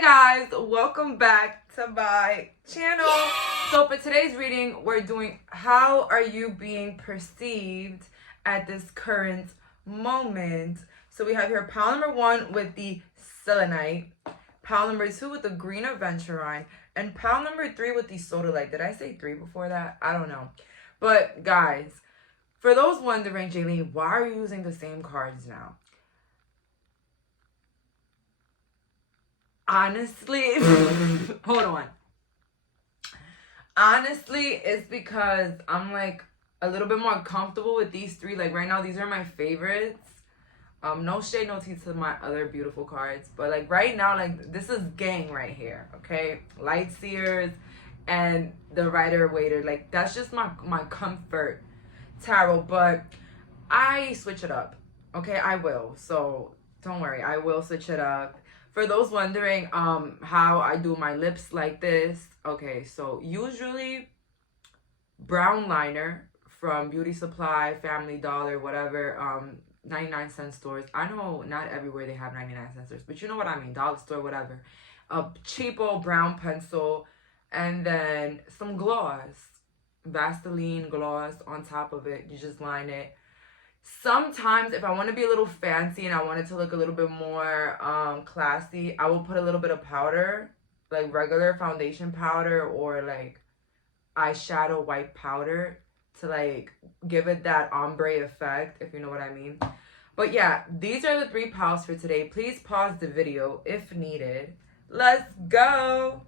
Hey guys, welcome back to my channel. So for today's reading, we're doing how are you being perceived at this current moment. So we have here pile number 1 with the selenite, pile number 2 with the green aventurine, and pile number 3 with the sodalite. Did I say 3 before that? I don't know. But guys, for those wondering, Jayleen, why are you using the same cards now? Honestly, hold on. Honestly, it's because I'm like a little bit more comfortable with these 3. Like right now, these are my favorites. No shade, no tea to my other beautiful cards. But like right now, like this is gang right here, okay? Light Seers and the Rider-Waiter. Like that's just my comfort tarot. But I switch it up, okay? I will. So don't worry, I will switch it up. For those wondering how I do my lips like this, okay, so usually brown liner from Beauty Supply, Family Dollar, whatever, 99-cent stores. I know not everywhere they have 99-cent stores, but you know what I mean, dollar store, whatever. A cheapo brown pencil, and then some gloss, Vaseline gloss on top of it. You just line it. Sometimes if I want to be a little fancy and I want it to look a little bit more classy, I will put a little bit of powder, like regular foundation powder or like eyeshadow white powder to like give it that ombre effect, if you know what I mean. But yeah, these are the 3 piles for today. Please pause the video if needed. Let's go.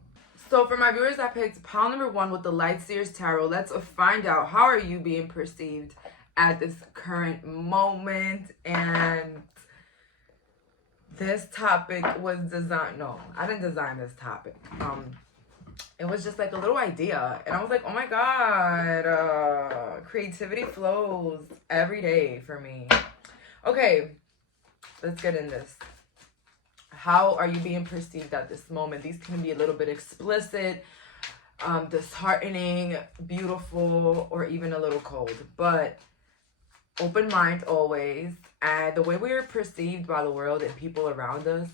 So for my viewers, I picked pile number 1 with the Light Seers Tarot. Let's find out how are you being perceived at this current moment. And this topic was designed, no, I didn't design this topic. It was just like a little idea, and I was like, oh my god, creativity flows every day for me. Okay, let's get in this. How are you being perceived at this moment? These can be a little bit explicit, disheartening, beautiful, or even a little cold, but open mind always. And the way we are perceived by the world and people around us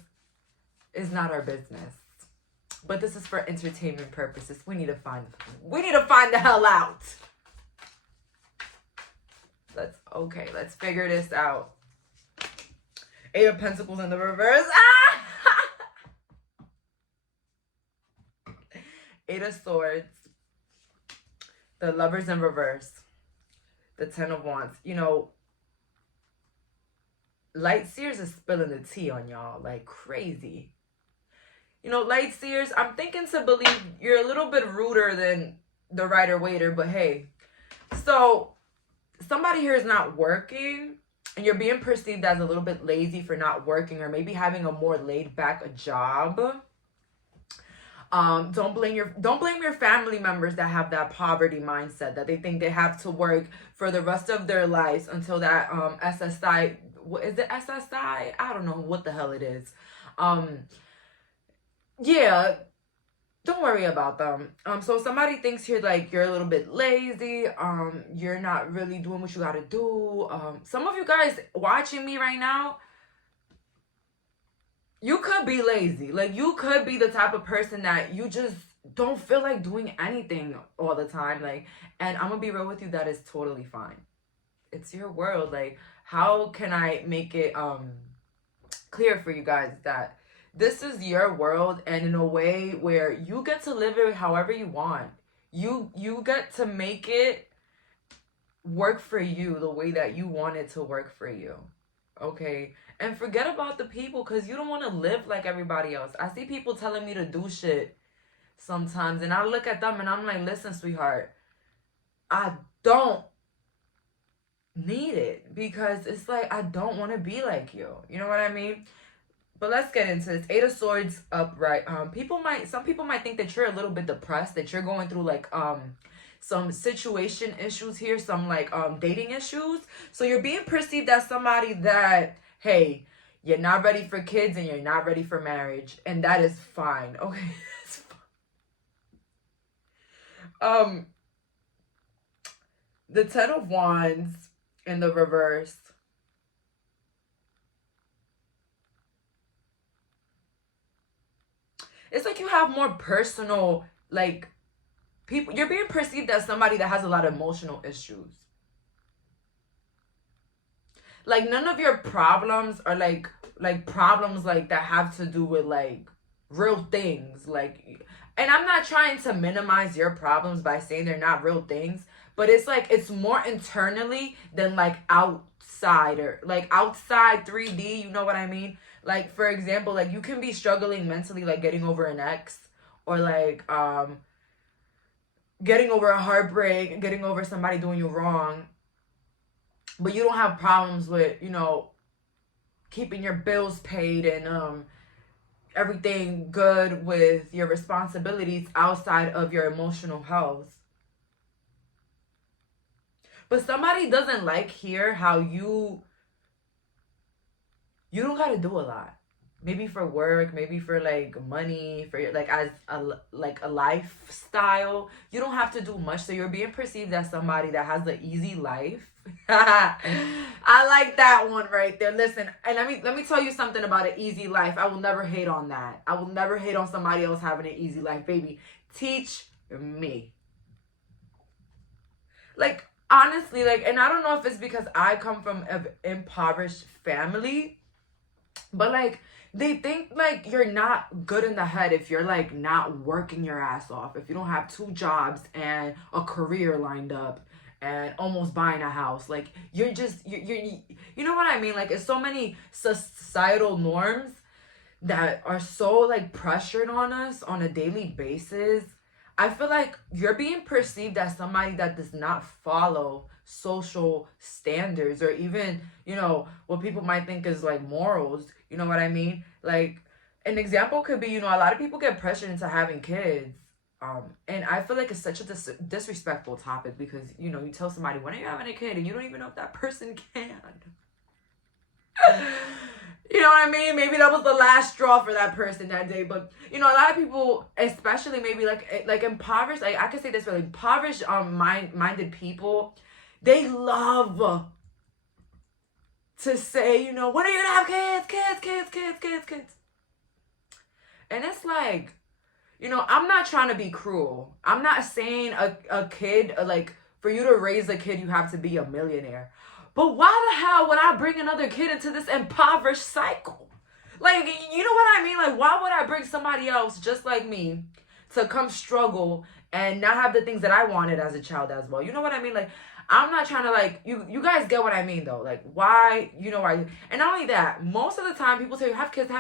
is not our business. But this is for entertainment purposes. We need to find the hell out. Let's figure this out. 8 of Pentacles in the reverse. Ah! 8 of Swords. The Lovers in reverse. The 10 of Wands. You know, Light Seers is spilling the tea on y'all like crazy. You know, Light Seers, I'm thinking to believe you're a little bit ruder than the Rider-Waiter, but hey. So, somebody here is not working, and you're being perceived as a little bit lazy for not working, or maybe having a more laid-back job. Don't blame your family members that have that poverty mindset, that they think they have to work for the rest of their lives until that SSI, is it SSI? I don't know what the hell it is. Yeah, don't worry about them. So somebody thinks here like you're a little bit lazy, you're not really doing what you gotta do. Some of you guys watching me right now, you could be lazy. Like, you could be the type of person that you just don't feel like doing anything all the time. Like, and I'm gonna be real with you, that is totally fine. It's your world. Like, how can I make it clear for you guys that this is your world, and in a way where you get to live it however you want. You get to make it work for you the way that you want it to work for you. Okay? And forget about the people, because you don't want to live like everybody else. I see people telling me to do shit sometimes, and I look at them and I'm like, listen, sweetheart, I don't need it, because it's like, I don't want to be like you. You know what I mean? But let's get into this. 8 of Swords upright. Some people might think that you're a little bit depressed, that you're going through like some situation issues here, some like dating issues. So you're being perceived as somebody that, hey, you're not ready for kids and you're not ready for marriage, and that is fine. Okay, that's fine. The 10 of Wands in the reverse. it's like you have more personal, like, people, you're being perceived as somebody that has a lot of emotional issues. Like, none of your problems are like problems like that have to do with like real things. Like, and I'm not trying to minimize your problems by saying they're not real things, but it's like it's more internally than like outside, or like outside 3D, you know what I mean? Like, for example, like you can be struggling mentally, like getting over an ex, or like getting over a heartbreak, getting over somebody doing you wrong, but you don't have problems with, you know, keeping your bills paid and everything good with your responsibilities outside of your emotional health. But somebody doesn't like hear how you don't got to do a lot. Maybe for work, maybe for like money, for your, like as a lifestyle. You don't have to do much, so you're being perceived as somebody that has the easy life. I like that one right there. Listen, and let me tell you something about an easy life. I will never hate on that. I will never hate on somebody else having an easy life, baby. Teach me. Like, honestly, like, and I don't know if it's because I come from an impoverished family, but like, they think like you're not good in the head if you're like not working your ass off, if you don't have 2 jobs and a career lined up and almost buying a house. Like, you're just, you know what I mean? Like, it's so many societal norms that are so like pressured on us on a daily basis. I feel like you're being perceived as somebody that does not follow social standards, or even, you know, what people might think is like morals. You know what I mean? Like, an example could be, you know, a lot of people get pressured into having kids. And I feel like it's such a disrespectful topic, because, you know, you tell somebody, when are you having a kid? And you don't even know if that person can. You know what I mean? Maybe that was the last straw for that person that day. But, you know, a lot of people, especially maybe like impoverished, like I could say this for like impoverished minded people, they love to say, you know, when are you gonna have kids? And it's like, you know, I'm not trying to be cruel. I'm not saying a kid, like, for you to raise a kid, you have to be a millionaire. But why the hell would I bring another kid into this impoverished cycle? Like, you know what I mean? Like, why would I bring somebody else just like me to come struggle and not have the things that I wanted as a child as well? You know what I mean? Like, I'm not trying to, like, you guys get what I mean, though. Like, why, you know, why? And not only that, most of the time people say, have kids.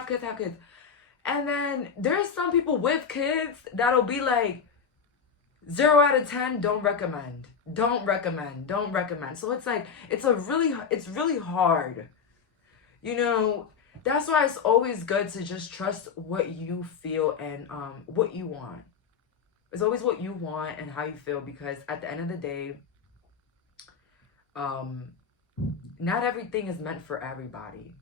And then there's some people with kids that'll be like, 0 out of 10, don't recommend. So it's like, it's really hard. You know, that's why it's always good to just trust what you feel and what you want. It's always what you want and how you feel, because at the end of the day, not everything is meant for everybody.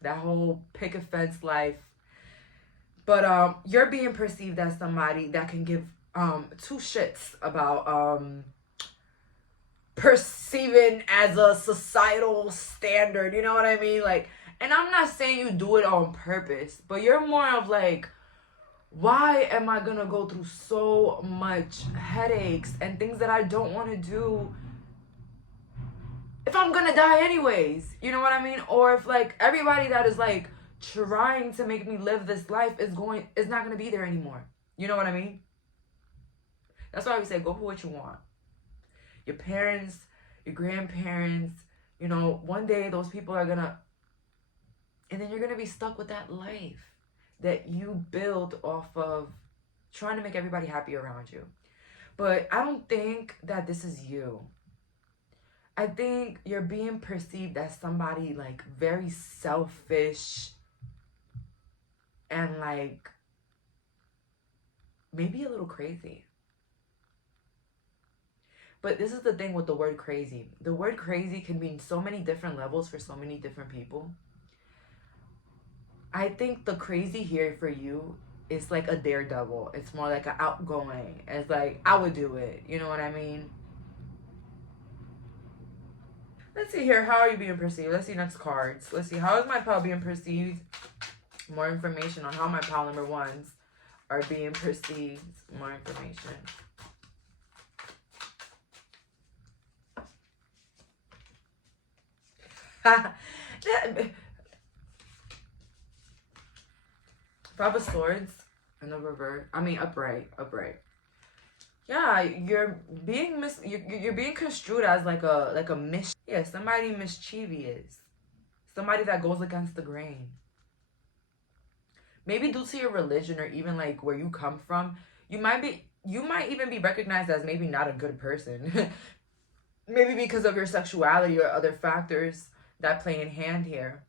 That whole pick a fence life. But you're being perceived as somebody that can give 2 shits about perceiving as a societal standard, you know what I mean? Like, and I'm not saying you do it on purpose, but you're more of like, why am I gonna go through so much headaches and things that I don't want to do if I'm gonna die anyways? You know what I mean? Or if like everybody that is like trying to make me live this life is not gonna be there anymore. You know what I mean? That's why we say go for what you want. Your parents, your grandparents, you know, one day those people are gonna, and then you're gonna be stuck with that life that you build off of trying to make everybody happy around you. But I don't think that this is you. I think you're being perceived as somebody like very selfish and like maybe a little crazy. But this is the thing with the word crazy. The word crazy can mean so many different levels for so many different people. I think the crazy here for you is like a daredevil. It's more like an outgoing. It's like, I would do it. You know what I mean? Let's see here. How are you being perceived? Let's see next cards. Let's see. How is my pal being perceived? More information on how my pal number ones are being perceived. More information. Five of Swords in the reverse. I mean, upright. Yeah, you're being you're being construed as like a somebody mischievous, somebody that goes against the grain. Maybe due to your religion or even like where you come from, you might even be recognized as maybe not a good person. Maybe because of your sexuality or other factors that play in hand here.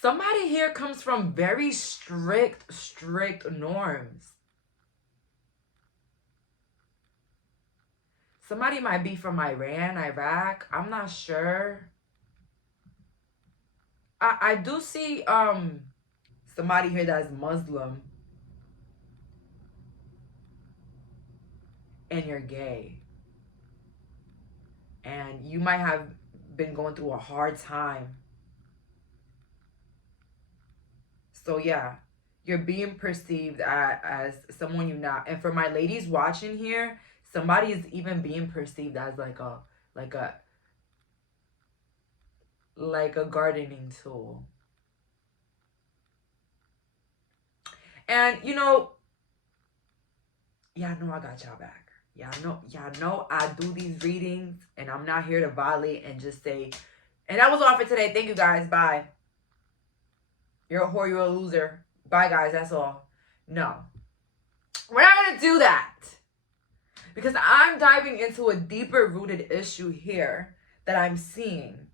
Somebody here comes from very strict norms. Somebody might be from Iran, Iraq. I'm not sure. I do see somebody here that's Muslim. And you're gay. And you might have been going through a hard time. So yeah, you're being perceived as someone you're not. And for my ladies watching here, somebody is even being perceived as like a gardening tool. And you know, yeah, I know I got y'all back. Y'all know I do these readings and I'm not here to violate and just say, and that was all for today. Thank you guys. Bye. You're a whore, you're a loser. Bye, guys, that's all. No. We're not going to do that. Because I'm diving into a deeper rooted issue here that I'm seeing.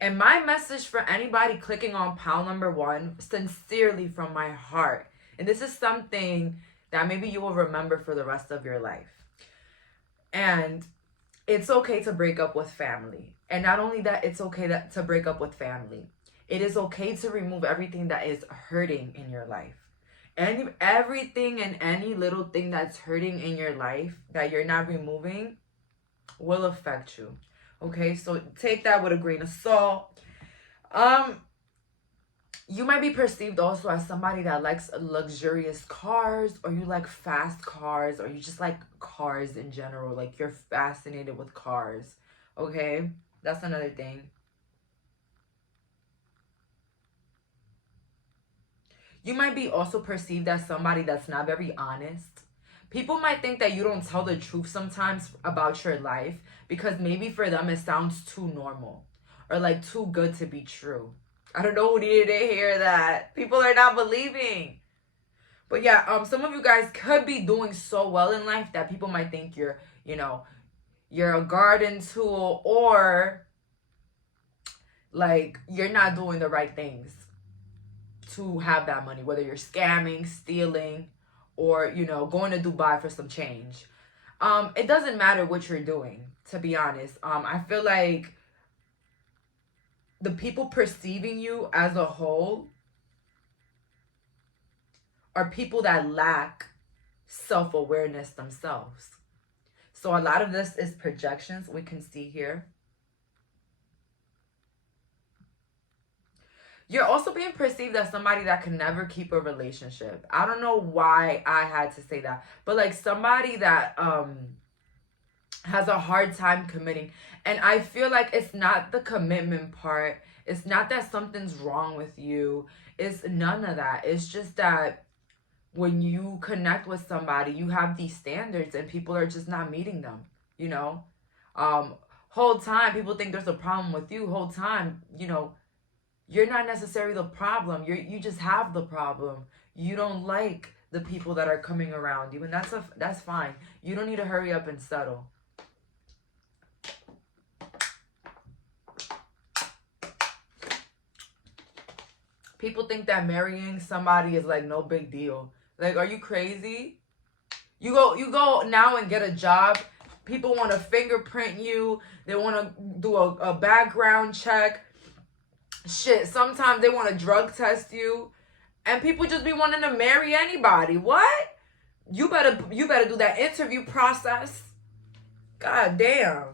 And my message for anybody clicking on pile number 1, sincerely from my heart. And this is something that maybe you will remember for the rest of your life. And it's okay to break up with family. And not only that, it's okay to break up with family. It is okay to remove everything that is hurting in your life. Everything and any little thing that's hurting in your life that you're not removing will affect you. Okay, so take that with a grain of salt. You might be perceived also as somebody that likes luxurious cars, or you like fast cars, or you just like cars in general. Like you're fascinated with cars. Okay, that's another thing. You might be also perceived as somebody that's not very honest. People might think that you don't tell the truth sometimes about your life because maybe for them it sounds too normal or like too good to be true. I don't know who needed to hear that. People are not believing. But yeah, some of you guys could be doing so well in life that people might think you're a garden tool, or like you're not doing the right things to have that money, whether you're scamming, stealing, or going to Dubai for some change. It doesn't matter what you're doing, to be honest. I feel like the people perceiving you as a whole are people that lack self-awareness themselves. So a lot of this is projections we can see here. You're also being perceived as somebody that can never keep a relationship. I don't know why I had to say that, but like somebody that has a hard time committing. And I feel like it's not the commitment part. It's not that something's wrong with you. It's none of that. It's just that when you connect with somebody, you have these standards and people are just not meeting them, Whole time people think there's a problem with you. Whole time, you're not necessarily the problem. You just have the problem. You don't like the people that are coming around you, and that's fine. You don't need to hurry up and settle. People think that marrying somebody is like no big deal. Like, are you crazy? You go now and get a job. People want to fingerprint you. They want to do a background check. Shit, sometimes they want to drug test you. And people just be wanting to marry anybody. What? You better do that interview process. God damn.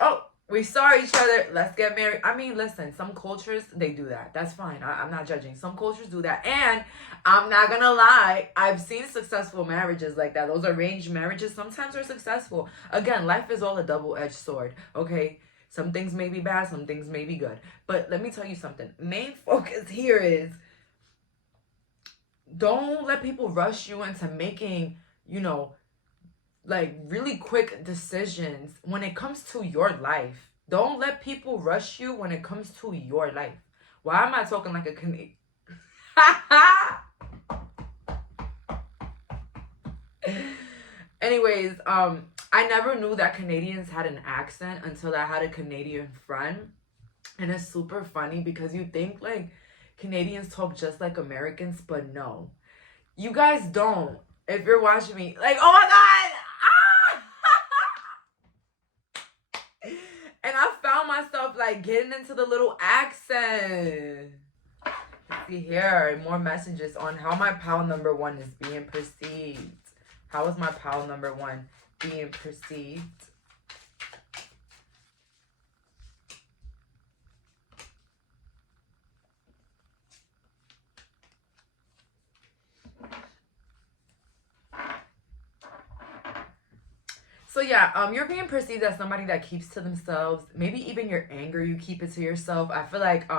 Oh, We saw each other. Let's get married. I mean, listen, some cultures, they do that. That's fine. I'm not judging. Some cultures do that. And I'm not going to lie. I've seen successful marriages like that. Those arranged marriages sometimes are successful. Again, life is all a double-edged sword. Okay? Some things may be bad. Some things may be good. But let me tell you something. Main focus here is don't let people rush you into making, you know, like really quick decisions when it comes to your life. Don't let people rush you when it comes to your life. Why am I talking like a Canadian? Anyways, I never knew that Canadians had an accent until I had a Canadian friend. And it's super funny because you think like Canadians talk just like Americans, but no. You guys don't. If you're watching me, like, oh my God! And I found myself like getting into the little accent. Let's see here, more messages on how my pal number 1 is being perceived. How is my pal number 1 being perceived? So yeah, you're being perceived as somebody that keeps to themselves. Maybe even your anger, you keep it to yourself. I feel like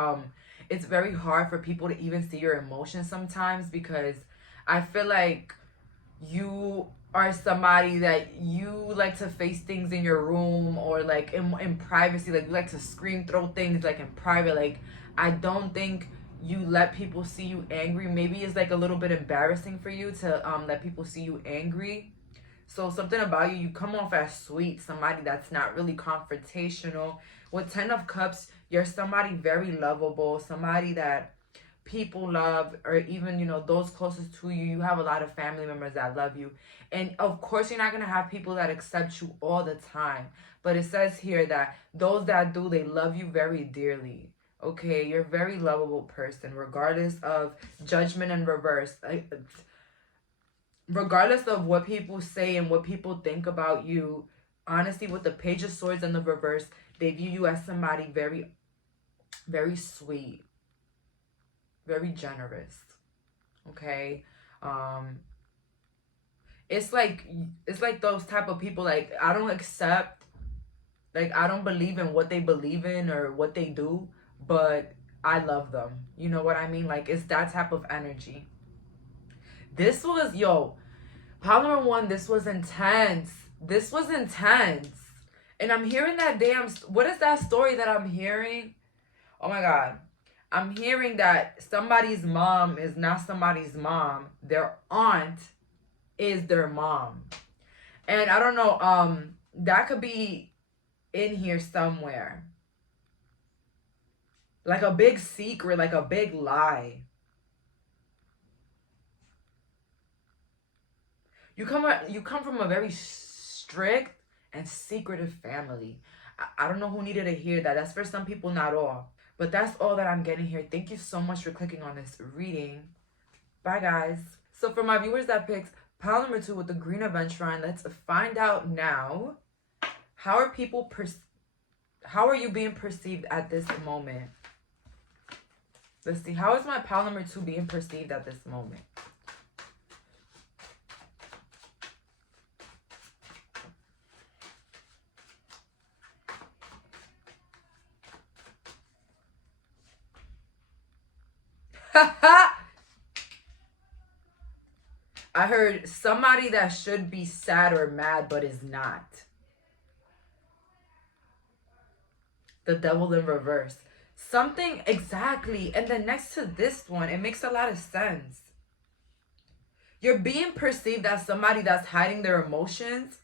it's very hard for people to even see your emotions sometimes, because I feel like you are somebody that you like to face things in your room or like in privacy. Like you like to scream, throw things like in private. Like I don't think you let people see you angry. Maybe it's like a little bit embarrassing for you to let people see you angry. So something about you, you come off as sweet, somebody that's not really confrontational. With 10 of Cups, you're somebody very lovable, somebody that people love, or even, you know, those closest to you. You have a lot of family members that love you. And of course, you're not going to have people that accept you all the time. But it says here that those that do, they love you very dearly. Okay, you're a very lovable person, regardless of judgment and reverse. Regardless of what people say and what people think about you, honestly, with the Page of Swords and the reverse, they view you as somebody very, very sweet, very generous. Okay, it's like those type of people. Like I don't accept, like I don't believe in what they believe in or what they do, but I love them. You know what I mean? Like it's that type of energy. This was, yo, pile number 1, this was intense. This was intense. And I'm hearing that damn, what is that story that I'm hearing? Oh my God. I'm hearing that somebody's mom is not somebody's mom. Their aunt is their mom. And I don't know, that could be in here somewhere. Like a big secret, like a big lie. You come from a very strict and secretive family. I don't know who needed to hear that. That's for some people, not all. But that's all that I'm getting here. Thank you so much for clicking on this reading. Bye, guys. So for my viewers that picked pile number 2 with the green Aventurine, let's find out now. How are you being perceived at this moment? Let's see. How is my pile number 2 being perceived at this moment? I heard somebody that should be sad or mad but is not. The Devil in reverse. Something exactly. And then next to this one, it makes a lot of sense. You're being perceived as somebody that's hiding their emotions,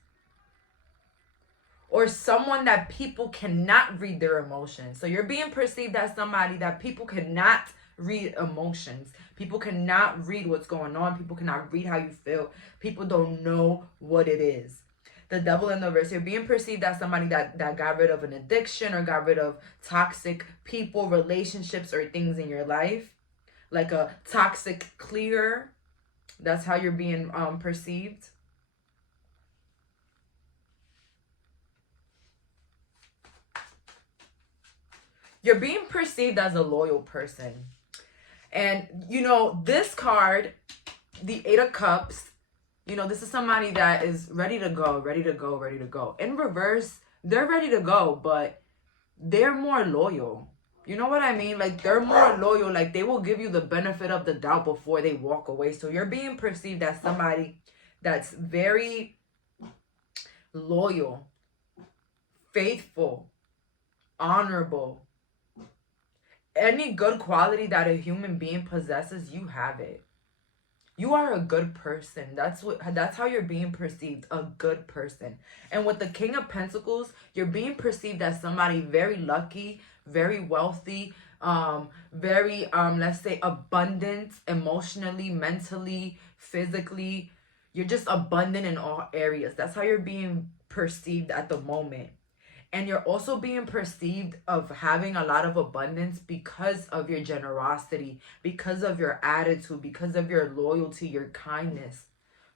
or someone that people cannot read their emotions. So you're being perceived as somebody that people cannot read emotions. People cannot read what's going on. People cannot read how you feel. People don't know what it is. The Devil in the reverse. You're being perceived as somebody that got rid of an addiction or got rid of toxic people, relationships, or things in your life. Like a toxic clear. That's how you're being perceived. You're being perceived as a loyal person. And, you know, this card, the Eight of Cups, you know, this is somebody that is ready to go, ready to go, ready to go. In reverse, they're ready to go, but they're more loyal. You know what I mean? Like, they're more loyal. Like, they will give you the benefit of the doubt before they walk away. So you're being perceived as somebody that's very loyal, faithful, honorable. Any good quality that a human being possesses, you have it. You are a good person. That's how you're being perceived, a good person. And with the King of Pentacles, you're being perceived as somebody very lucky, very wealthy, very let's say abundant emotionally, mentally, physically. You're just abundant in all areas. That's how you're being perceived at the moment. And you're also being perceived of having a lot of abundance because of your generosity, because of your attitude, because of your loyalty, your kindness.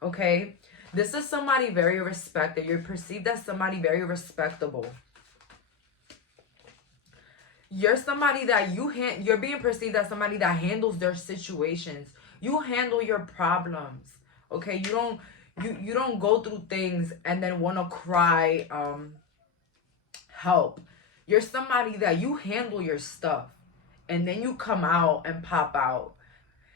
Okay? This is somebody very respected. You're perceived as somebody very respectable. You're somebody that you're being perceived as somebody that handles their situations. You handle your problems. Okay? You don't go through things and then want to cry help. You're somebody that you handle your stuff and then you come out and pop out.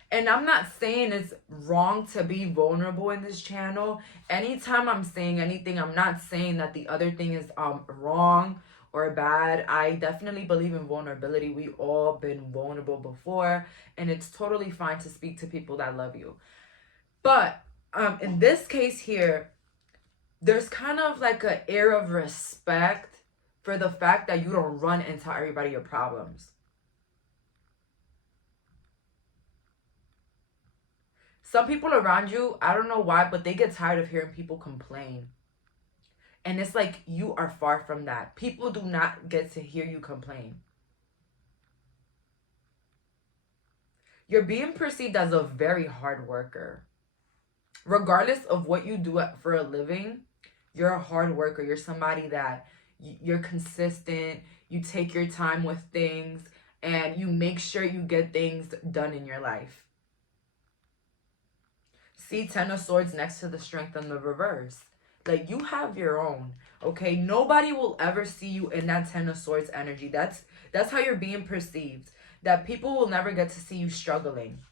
And I'm not saying it's wrong to be vulnerable in this channel. Anytime I'm saying anything, I'm not saying that the other thing is wrong or bad. I definitely believe in vulnerability. We all been vulnerable before, and it's totally fine to speak to people that love you. But in this case here, there's kind of like an air of respect for the fact that you don't run and tell everybody your problems. Some people around you, I don't know why, but they get tired of hearing people complain. And it's like you are far from that. People do not get to hear you complain. You're being perceived as a very hard worker. Regardless of what you do for a living, you're a hard worker. You're somebody that you're consistent, you take your time with things, and you make sure you get things done in your life. See, Ten of Swords next to the Strength in the reverse. Like, you have your own, okay? Nobody will ever see you in that Ten of Swords energy. That's how you're being perceived. That people will never get to see you struggling.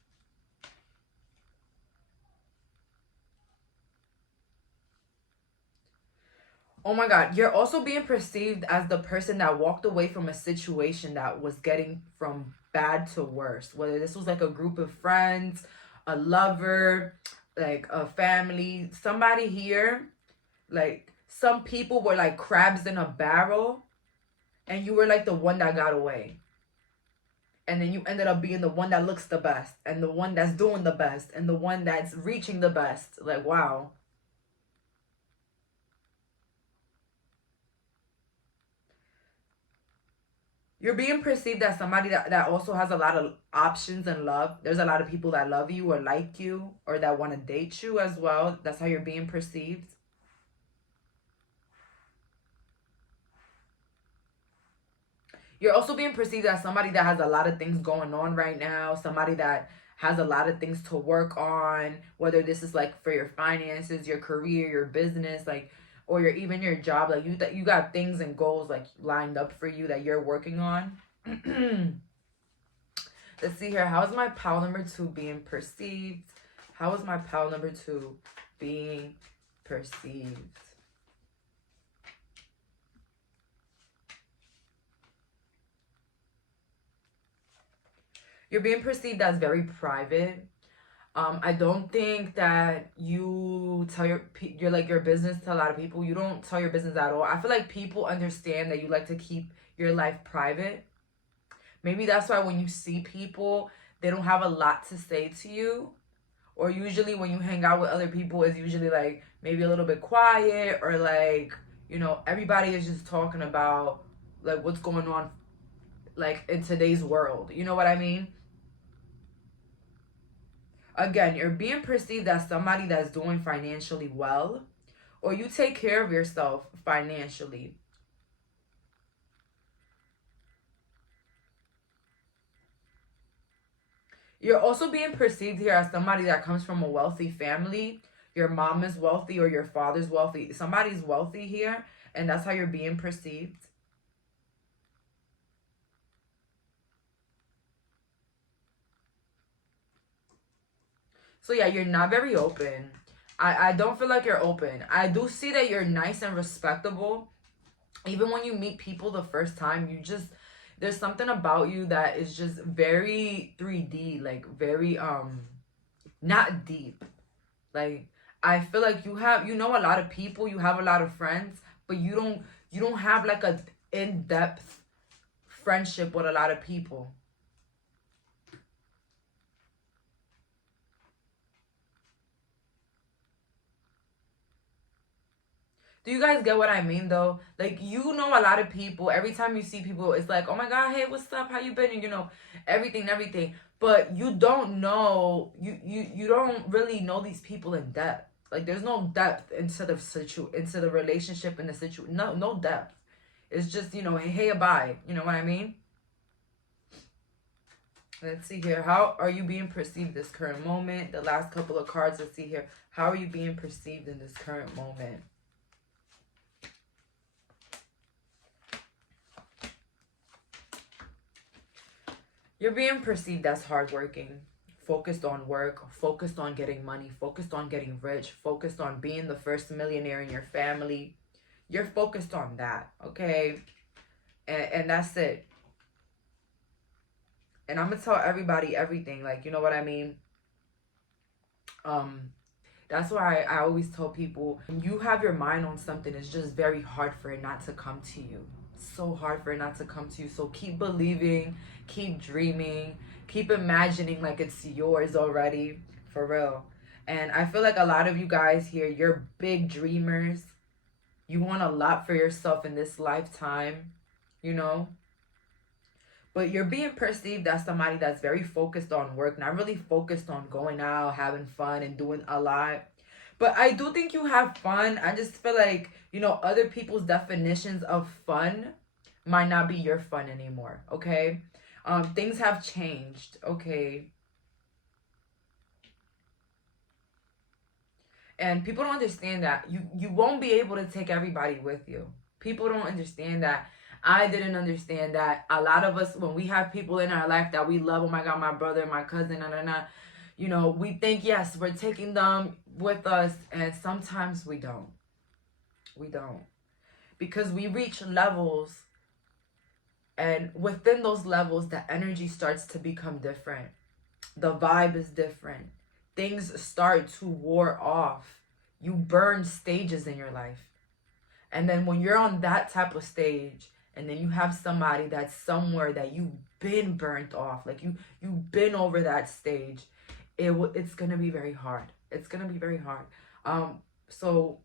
Oh my God, you're also being perceived as the person that walked away from a situation that was getting from bad to worse. Whether this was like a group of friends, a lover, like a family, somebody here, like some people were like crabs in a barrel and you were like the one that got away. And then you ended up being the one that looks the best and the one that's doing the best and the one that's reaching the best. Like, wow. You're being perceived as somebody that also has a lot of options in love. There's a lot of people that love you or like you or that want to date you as well. That's how you're being perceived. You're also being perceived as somebody that has a lot of things going on right now. Somebody that has a lot of things to work on. Whether this is like for your finances, your career, your business, like, or even your job. Like you got things and goals like lined up for you that you're working on. Let's see here. How is my pile number 2 being perceived? How is my pile number 2 being perceived? You're being perceived as very private. I don't think that you tell your business to a lot of people. You don't tell your business at all. I feel like people understand that you like to keep your life private. Maybe that's why when you see people, they don't have a lot to say to you. Or usually when you hang out with other people, it's usually like maybe a little bit quiet or like, you know, everybody is just talking about like what's going on like in today's world. You know what I mean? Again, you're being perceived as somebody that's doing financially well, or you take care of yourself financially. You're also being perceived here as somebody that comes from a wealthy family. Your mom is wealthy or your father's wealthy. Somebody's wealthy here, and that's how you're being perceived. So yeah, you're not very open. I don't feel like you're open. I do see that you're nice and respectable. Even when you meet people the first time, you just, there's something about you that is just very 3D, like very not deep. Like, I feel like you have, you know, a lot of people, you have a lot of friends, but you don't have like a in-depth friendship with a lot of people. Do you guys get what I mean though? Like, you know, a lot of people, every time you see people, it's like, oh my God, hey, what's up? How you been? And you know, everything. But you don't know, you don't really know these people in depth. Like, there's no depth into the relationship and the situation. No depth. It's just, you know, hey, bye. You know what I mean? Let's see here. How are you being perceived this current moment? The last couple of cards, let's see here. How are you being perceived in this current moment? You're being perceived as hardworking, focused on work, focused on getting money, focused on getting rich, focused on being the first millionaire in your family. You're focused on that, okay? And that's it. And I'm going to tell everybody everything, like, you know what I mean? That's why I always tell people, when you have your mind on something, it's just very hard for it not to come to you. So hard for it not to come to you. So keep believing, keep dreaming, keep imagining like it's yours already, for real. And I feel like a lot of you guys here, you're big dreamers. You want a lot for yourself in this lifetime, you know? But you're being perceived as somebody that's very focused on work, not really focused on going out, having fun, and doing a lot. But I do think you have fun. I just feel like, you know, other people's definitions of fun might not be your fun anymore, okay? Things have changed, okay? And people don't understand that. You won't be able to take everybody with you. People don't understand that. I didn't understand that. A lot of us, when we have people in our life that we love, oh my God, my brother, my cousin, you know, we think, yes, we're taking them with us, and sometimes we don't. We don't. Because we reach levels, and within those levels, the energy starts to become different. The vibe is different. Things start to wear off. You burn stages in your life. And then when you're on that type of stage, and then you have somebody that's somewhere that you've been burnt off, like you've been over that stage, it's gonna be very hard. It's gonna be very hard. So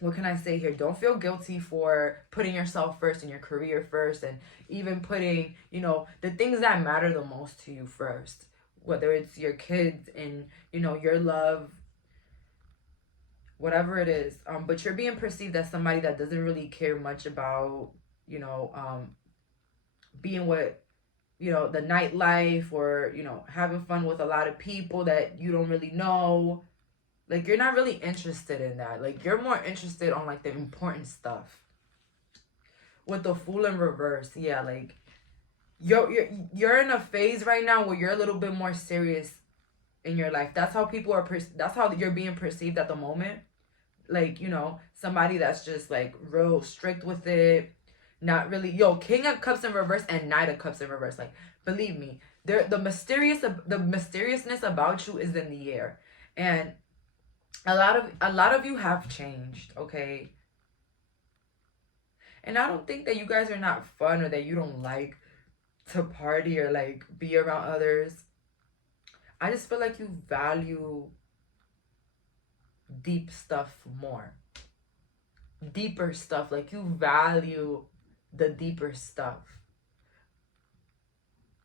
what can I say here? Don't feel guilty for putting yourself first and your career first, and even putting, you know, the things that matter the most to you first, whether it's your kids and, you know, your love, whatever it is. But you're being perceived as somebody that doesn't really care much about, you know, being with, you know, the nightlife, or, you know, having fun with a lot of people that you don't really know. Like, you're not really interested in that. Like, you're more interested on, like, the important stuff. With the Fool in reverse, yeah, like, you're in a phase right now where you're a little bit more serious in your life. That's how people are, that's how you're being perceived at the moment. Like, you know, somebody that's just, like, real strict with it. Not really. Yo, King of Cups in reverse and Knight of Cups in reverse. Like, believe me, the mysteriousness about you is in the air. And a lot of you have changed, okay? And I don't think that you guys are not fun, or that you don't like to party or like be around others. I just feel like you value deep stuff more. Deeper stuff. Like, you value the deeper stuff.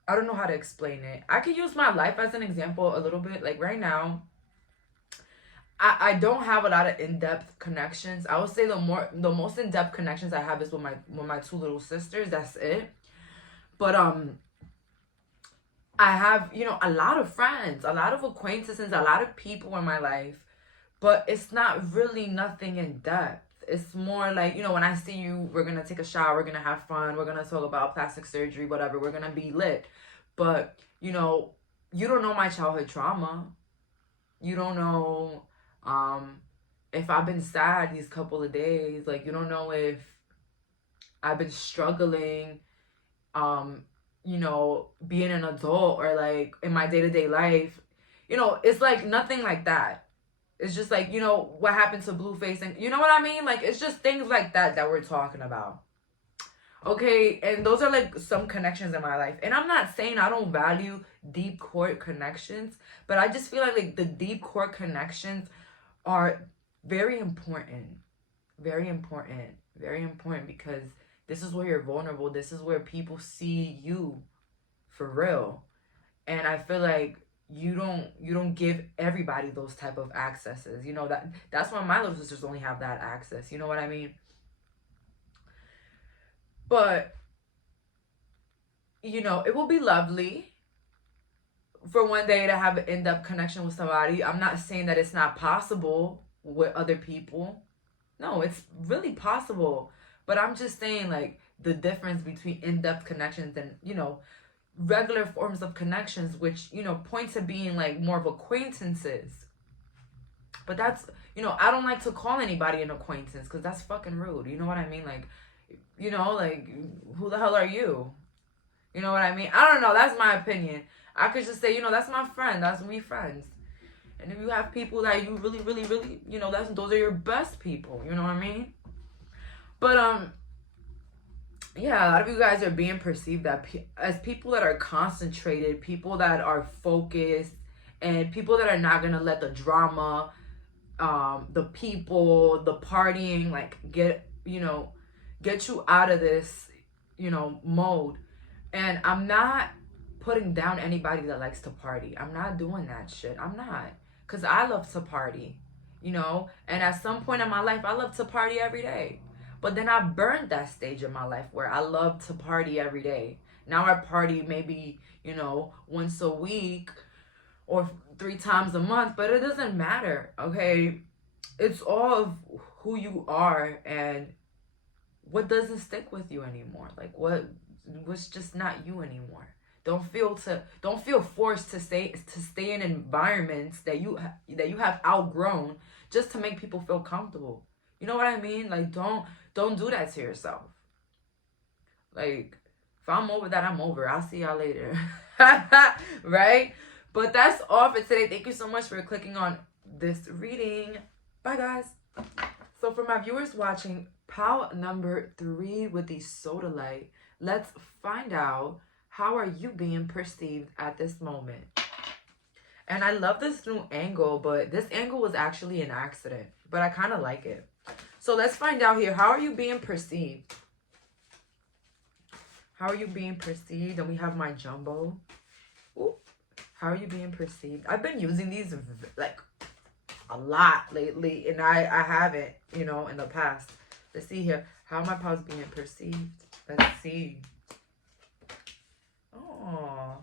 I don't know how to explain it. I could use my life as an example a little bit. Like, right now, I don't have a lot of in-depth connections. I would say the most in-depth connections I have is with my two little sisters. That's it. But I have, you know, a lot of friends, a lot of acquaintances, a lot of people in my life, but it's not really nothing in depth. It's more like, you know, when I see you, we're going to take a shower, we're going to have fun, we're going to talk about plastic surgery, whatever, we're going to be lit. But, you know, you don't know my childhood trauma. You don't know if I've been sad these couple of days. Like, you don't know if I've been struggling, you know, being an adult or like in my day-to-day life. You know, it's like nothing like that. It's just like, you know, what happened to Blueface, and you know what I mean? Like, it's just things like that that we're talking about. Okay, and those are like some connections in my life. And I'm not saying I don't value deep core connections, but I just feel like the deep core connections are very important. Very important. Very important, because this is where you're vulnerable. This is where people see you for real. And I feel like you don't give everybody those type of accesses. You know, that's why my little sisters only have that access. You know what I mean? But, you know, it will be lovely for one day to have an in-depth connection with somebody. I'm not saying that it's not possible with other people. No, it's really possible. But I'm just saying, like, the difference between in-depth connections and, you know, regular forms of connections, which, you know, point to being, like, more of acquaintances. But that's, you know, I don't like to call anybody an acquaintance because that's fucking rude. You know what I mean? Like, you know, like, who the hell are you? You know what I mean? I don't know. That's my opinion. I could just say, you know, that's my friend. That's me friends. And if you have people that you really, really, really, you know, those are your best people. You know what I mean? But, yeah, a lot of you guys are being perceived as people that are concentrated, people that are focused, and people that are not going to let the drama, the people, the partying, like, get you out of this, you know, mode. And I'm not putting down anybody that likes to party. I'm not doing that shit. I'm not. Because I love to party, you know. And at some point in my life, I love to party every day. But then I burned that stage in my life where I love to party every day. Now I party maybe, you know, once a week or 3 times a month. But it doesn't matter, okay? It's all of who you are and what doesn't stick with you anymore. Like, what's just not you anymore. Don't feel forced to stay in environments that you have outgrown just to make people feel comfortable. You know what I mean? Like, don't do that to yourself. Like, if I'm over that, I'm over. I'll see y'all later. Right? But that's all for today. Thank you so much for clicking on this reading. Bye, guys. So for my viewers watching, pile number 3 with the soda light, let's find out, how are you being perceived at this moment? And I love this new angle, but this angle was actually an accident. But I kind of like it. So let's find out here. How are you being perceived? How are you being perceived? And we have my jumbo. Ooh. How are you being perceived? I've been using these like a lot lately, and I haven't, you know, in the past. Let's see here. How are my piles being perceived? Let's see. Oh,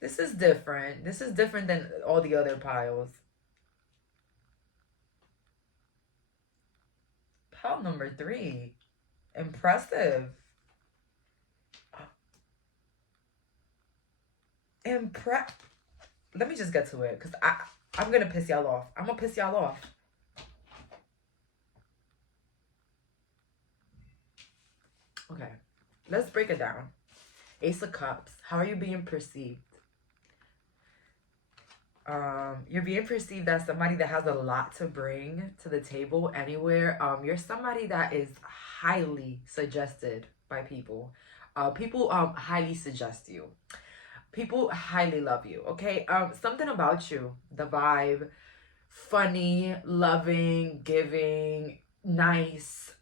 this is different. This is different than all the other piles. Pile number 3. Impressive. Let me just get to it, because I'm going to piss y'all off. I'm going to piss y'all off. Okay, let's break it down. Ace of Cups. How are you being perceived? You're being perceived as somebody that has a lot to bring to the table anywhere. You're somebody that is highly suggested by people. People highly suggest you. People highly love you, okay? Something about you, the vibe, funny, loving, giving, nice.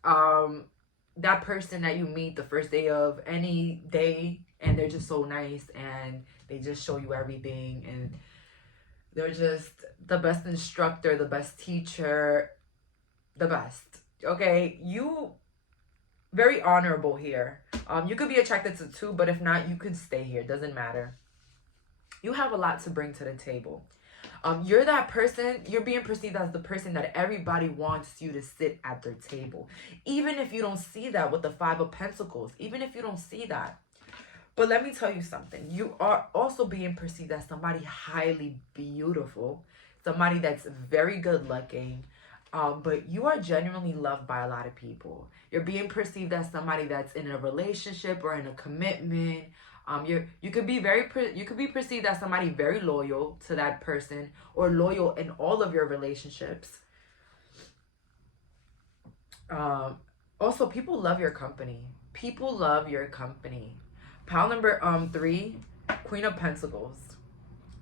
That person that you meet the first day of any day, and they're just so nice, and they just show you everything, and they're just the best instructor, the best teacher, the best, okay? You very honorable here. You could be attracted to 2, but if not, you could stay here. Doesn't matter. You have a lot to bring to the table. You're that person, you're being perceived as the person that everybody wants you to sit at their table. Even if you don't see that with the Five of Pentacles, even if you don't see that. But let me tell you something. You are also being perceived as somebody highly beautiful, somebody that's very good looking, but you are genuinely loved by a lot of people. You're being perceived as somebody that's in a relationship or in a commitment. You could be perceived as somebody very loyal to that person, or loyal in all of your relationships. Also, people love your company. People love your company. Pile number 3, Queen of Pentacles.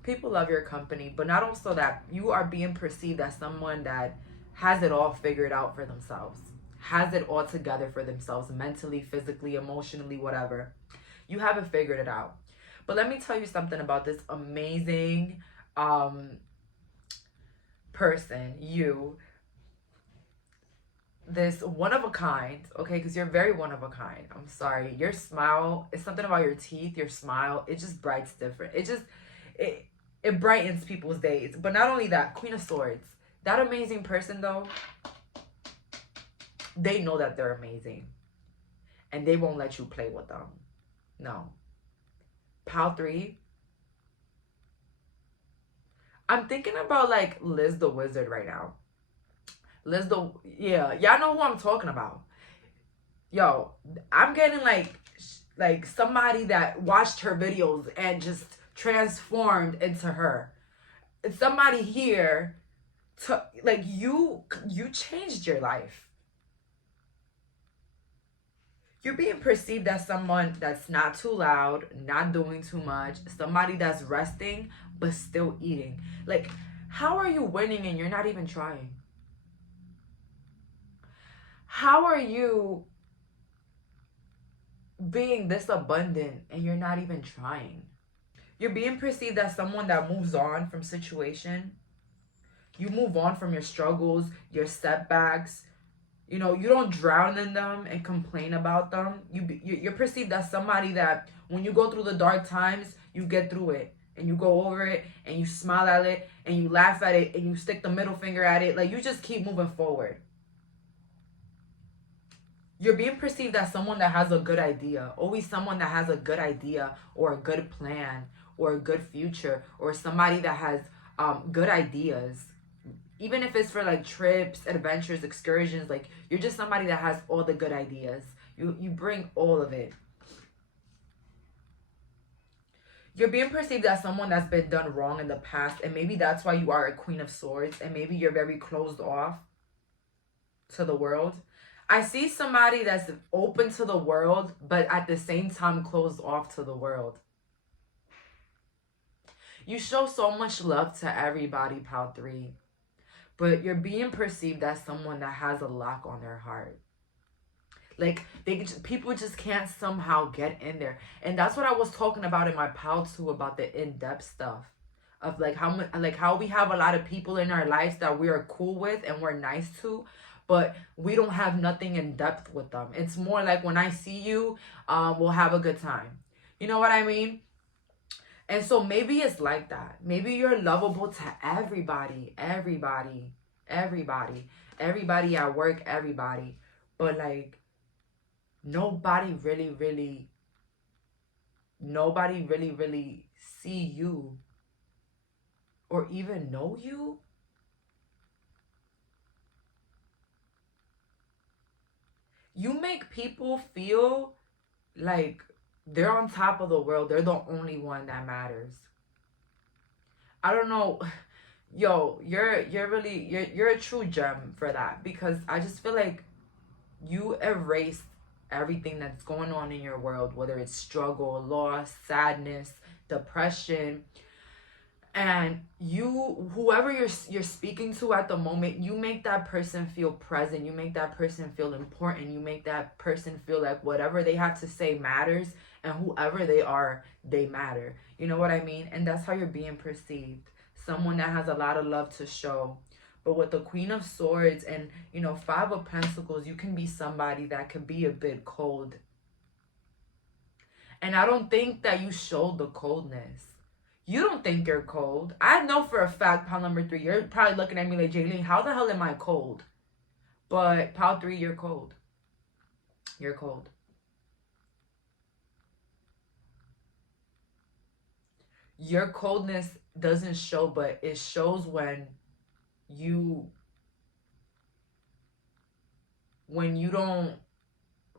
People love your company, but not also that you are being perceived as someone that has it all figured out for themselves, has it all together for themselves, mentally, physically, emotionally, whatever. You haven't figured it out. But let me tell you something about this amazing person, you. This one of a kind, okay, because you're very one of a kind. I'm sorry. Your smile, it's something about your teeth, your smile, it just brights different. It brightens people's days. But not only that, Queen of Swords. That amazing person, though, they know that they're amazing. And they won't let you play with them. No. Pile 3. I'm thinking about, like, Liz the Wizard right now. Yeah, y'all know who I'm talking about. Yo, I'm getting, like somebody that watched her videos and just transformed into her. Somebody here, like, you changed your life. You're being perceived as someone that's not too loud, not doing too much, somebody that's resting, but still eating. Like, how are you winning and you're not even trying? How are you being this abundant and you're not even trying? You're being perceived as someone that moves on from situation. You move on from your struggles, your setbacks. You know, you don't drown in them and complain about them. You're perceived as somebody that when you go through the dark times, you get through it. And you go over it and you smile at it and you laugh at it and you stick the middle finger at it. Like, you just keep moving forward. You're being perceived as someone that has a good idea. Always someone that has a good idea or a good plan or a good future, or somebody that has good ideas. Even if it's for, like, trips, adventures, excursions, like, you're just somebody that has all the good ideas. You bring all of it. You're being perceived as someone that's been done wrong in the past, and maybe that's why you are a Queen of Swords, and maybe you're very closed off to the world. I see somebody that's open to the world, but at the same time closed off to the world. You show so much love to everybody, Pile 3. But you're being perceived as someone that has a lock on their heart. Like, people just can't somehow get in there. And that's what I was talking about in my Pile 2 about the in-depth stuff. Of, like, how we have a lot of people in our lives that we are cool with and we're nice to, but we don't have nothing in depth with them. It's more like, when I see you, we'll have a good time. You know what I mean? And so maybe it's like that. Maybe you're lovable to everybody at work, everybody. But, like, nobody really see you or even know you. You make people feel like they're on top of the world. They're the only one that matters. I don't know. Yo, you're a true gem for that, because I just feel like you erase everything that's going on in your world, whether it's struggle, loss, sadness, depression. And whoever you're speaking to at the moment, you make that person feel present. You make that person feel important. You make that person feel like whatever they have to say matters, and whoever they are, they matter. You know what I mean? And that's how you're being perceived. Someone that has a lot of love to show. But with the Queen of Swords and, you know, Five of Pentacles, you can be somebody that could be a bit cold. And I don't think that you showed the coldness. You don't think you're cold. I know for a fact, pile number 3, you're probably looking at me like, Jayleen, how the hell am I cold? But pile 3, you're cold. You're cold. Your coldness doesn't show, but it shows when you don't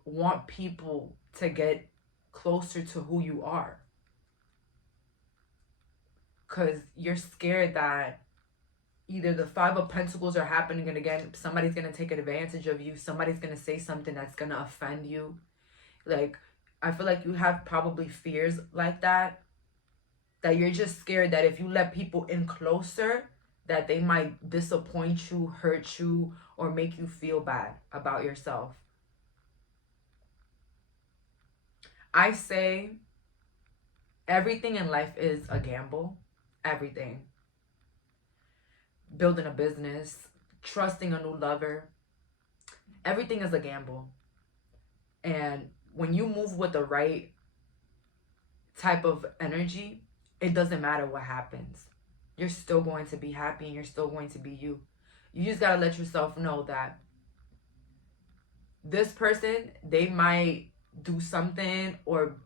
want people to get closer to who you are. Because you're scared that either the 5 of Pentacles are happening, and again, somebody's going to take advantage of you. Somebody's going to say something that's going to offend you. Like, I feel like you have probably fears like that. That you're just scared that if you let people in closer, that they might disappoint you, hurt you, or make you feel bad about yourself. I say everything in life is a gamble. Everything. Building a business, trusting a new lover. Everything is a gamble. And when you move with the right type of energy, it doesn't matter what happens. You're still going to be happy and you're still going to be you. You just got to let yourself know that this person, they might do something or,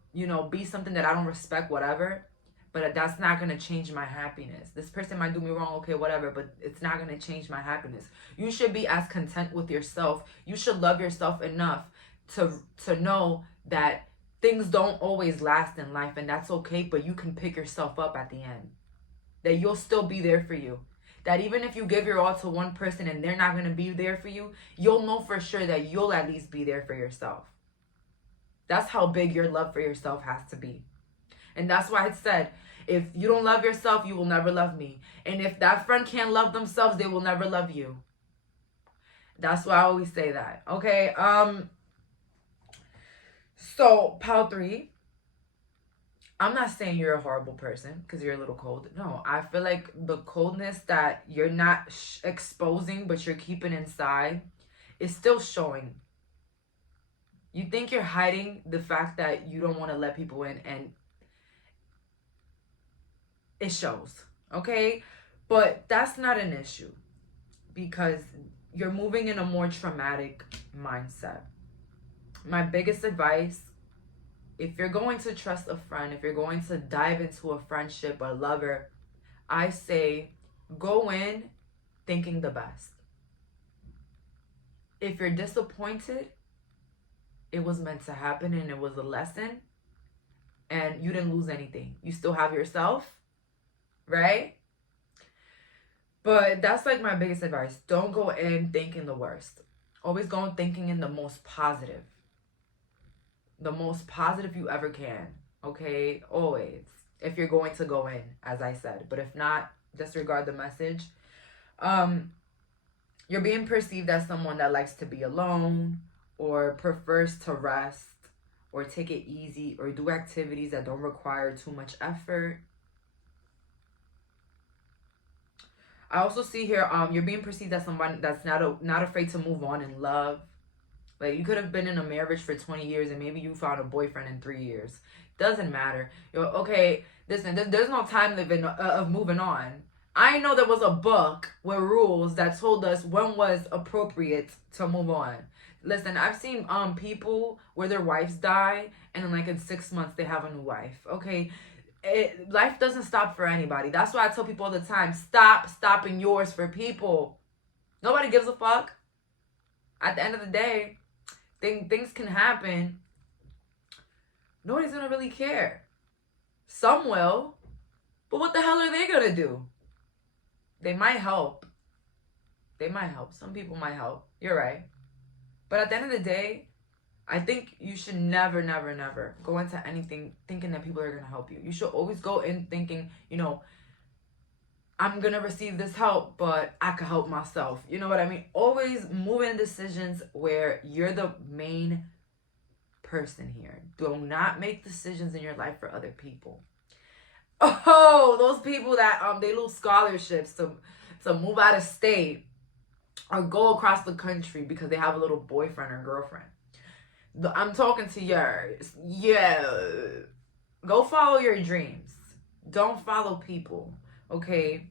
be something that I don't respect, whatever. But that's not going to change my happiness. This person might do me wrong, okay, whatever, but it's not going to change my happiness. You should be as content with yourself. You should love yourself enough to know that things don't always last in life, and that's okay, but you can pick yourself up at the end. That you'll still be there for you. That even if you give your all to one person and they're not going to be there for you, you'll know for sure that you'll at least be there for yourself. That's how big your love for yourself has to be. And that's why I said, if you don't love yourself, you will never love me. And if that friend can't love themselves, they will never love you. That's why I always say that. Okay. So, pile 3. I'm not saying you're a horrible person because you're a little cold. No, I feel like the coldness that you're not exposing, but you're keeping inside, is still showing. You think you're hiding the fact that you don't want to let people in, and it shows, okay? But that's not an issue because you're moving in a more traumatic mindset. My biggest advice, if you're going to trust a friend, if you're going to dive into a friendship, a lover, I say go in thinking the best. If you're disappointed, it was meant to happen and it was a lesson and you didn't lose anything. You still have yourself. Right? But that's like my biggest advice. Don't go in thinking the worst. Always go in thinking in the most positive. The most positive you ever can. Okay? Always. If you're going to go in, as I said. But if not, disregard the message. You're being perceived as someone that likes to be alone or prefers to rest or take it easy or do activities that don't require too much effort. I also see here, you're being perceived as someone that's not afraid to move on in love. Like, you could have been in a marriage for 20 years and maybe you found a boyfriend in 3 years. Doesn't matter. Okay, listen, there's no time limit of moving on. I know there was a book with rules that told us when was appropriate to move on. Listen, I've seen people where their wives die and then like in 6 months they have a new wife. Okay, life doesn't stop for anybody. That's why I tell people all the time, stop stopping yours for people. Nobody gives a fuck. At the end of the day, things can happen. Nobody's gonna really care. Some will, but what the hell are they gonna do? They might help. They might help. Some people might help. You're right. But at the end of the day, I think you should never, never, never go into anything thinking that people are going to help you. You should always go in thinking, I'm going to receive this help, but I can help myself. You know what I mean? Always move in decisions where you're the main person here. Do not make decisions in your life for other people. Oh, those people that they lose scholarships to move out of state or go across the country because they have a little boyfriend or girlfriend. I'm talking to yours. Yeah. Go follow your dreams. Don't follow people, okay?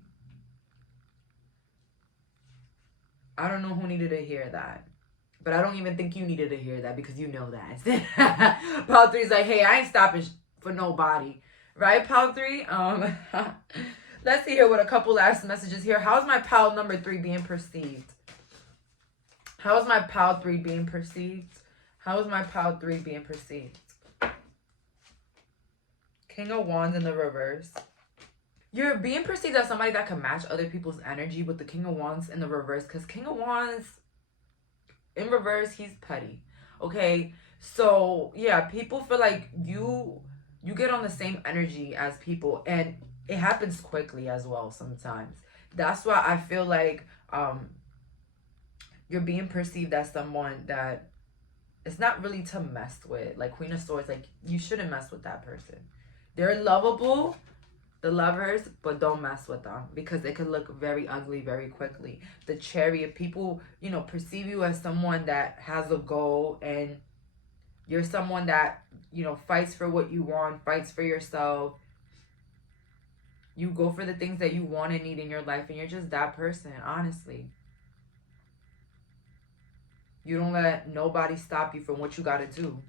I don't know who needed to hear that. But I don't even think you needed to hear that because you know that. Pile 3 is like, hey, I ain't stopping for nobody. Right, Pile 3? Let's see here with a couple last messages here. How's my Pile number 3 being perceived? How's my Pile 3 being perceived? How is my Pile 3 being perceived? King of Wands in the reverse. You're being perceived as somebody that can match other people's energy with the King of Wands in the reverse. Because King of Wands in reverse, he's petty. Okay? So, yeah, people feel like you get on the same energy as people. And it happens quickly as well sometimes. That's why I feel like you're being perceived as someone that it's not really to mess with. Like Queen of Swords, like you shouldn't mess with that person. They're lovable, the lovers, but don't mess with them because it could look very ugly very quickly. The Chariot, people, you know, perceive you as someone that has a goal and you're someone that, you know, fights for what you want, fights for yourself. You go for the things that you want and need in your life and you're just that person, honestly. You don't let nobody stop you from what you got to do.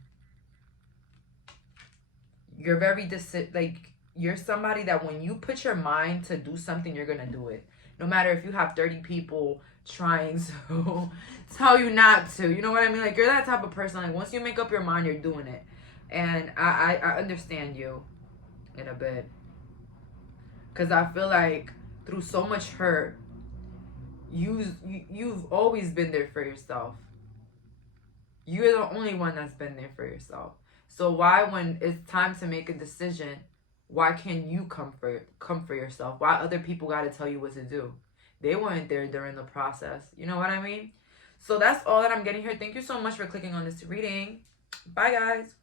You're very you're somebody that when you put your mind to do something, you're going to do it. No matter if you have 30 people trying to tell you not to. You know what I mean? Like, you're that type of person. Like, once you make up your mind, you're doing it. And I understand you in a bit. Because I feel like through so much hurt, you've always been there for yourself. You're the only one that's been there for yourself. So why, when it's time to make a decision, why can't you come for yourself? Why other people got to tell you what to do? They weren't there during the process. You know what I mean? So that's all that I'm getting here. Thank you so much for clicking on this reading. Bye, guys.